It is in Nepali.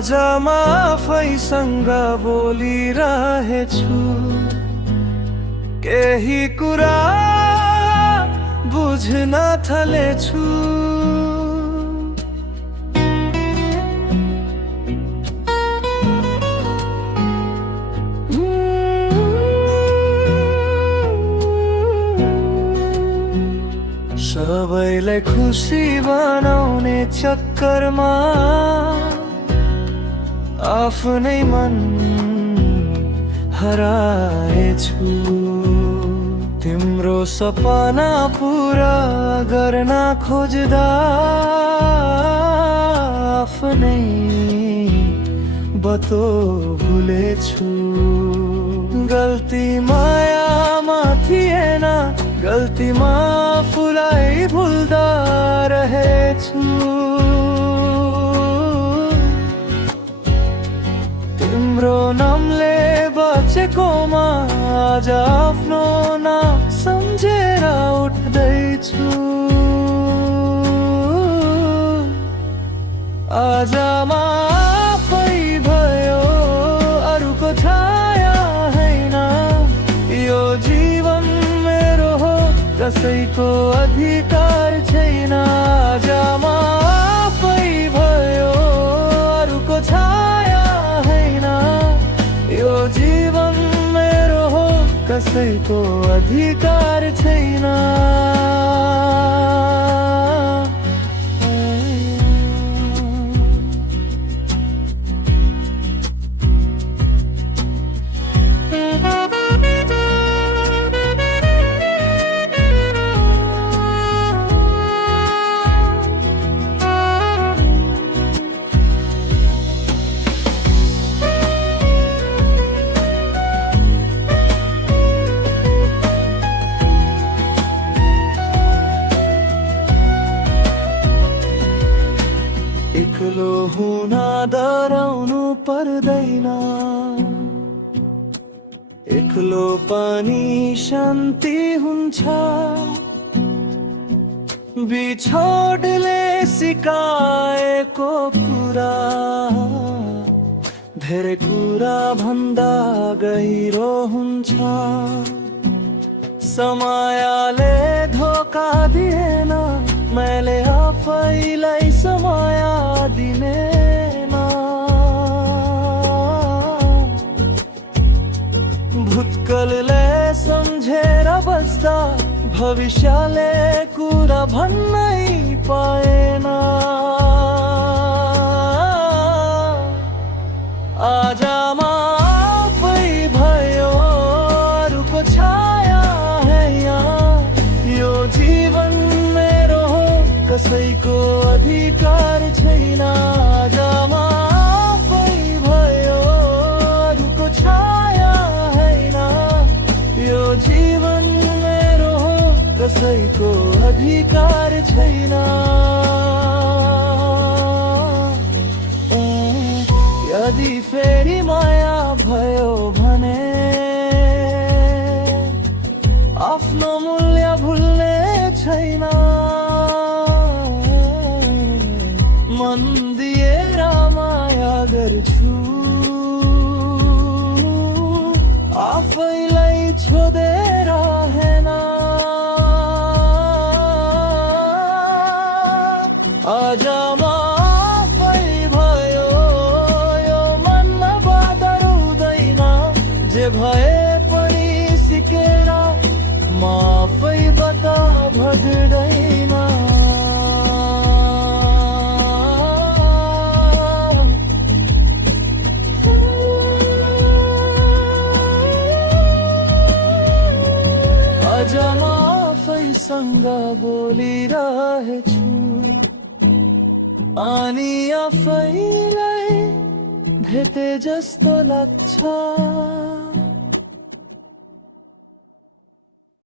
आज म आफैसँग बोलिरहेछु, केही कुरा बुझ्न थालेछु। सबैलाई खुसी बनाउने चक्करमा आफ्नै मन हराएछु। तिम्रो सपना पुरा गर्न खोज्दा आफ्नै बतो भुलेछु। गल्ती मायामा थिएन, गल्तीमा आफूलाई भुल्दा रहेछु। तिम्रो नामले बचेकोमा आज आफ्नो नाम सम्झेर उठ्दैछु। आज म आफै भयो, अरूको छाया हैन। यो जीवन मेरो हो, कसैको अधिकार छैन। आज म आफै भयो, अरूको छाया हैन। यो जीवन मेरो हो, कसैको अधिकार छैन। एक्लो हुन डराउनु पर्दैन, एक्लो पनि शान्ति हुन्छ। बिछोडले सिकाएको कुरा धेरै कुरा भन्दा गहिरो हुन्छ। समयले धोका दिएन, मैले आफैलाई समय दिनेन। भूतकालले सम्झेर बस्दा भविष्यले कुरा भन्नै पाएन। आज म आफै भयो, अरूको छाया हैन। यो जीवन मेरो हो, कसैको अधिकार छैन। आज म आफै भयो, अरूको छाया हैन। यो जीवन मेरो हो, कसैको अधिकार छैन। यदि फेरि माया भयो भने आफ्नो मूल्य भुल्ने छैन। मन दिएर माया गर्छु, आफैलाई छोडेर हैन। आज म आफै भयो, यो मनमा बादर हुँदैन। जे भए पनि सिकेर म आफैबाट भग्दैन। आज म आफैसँग बोलिरहेछु, अनि आफैलाई भेटे जस्तो लाग्छ।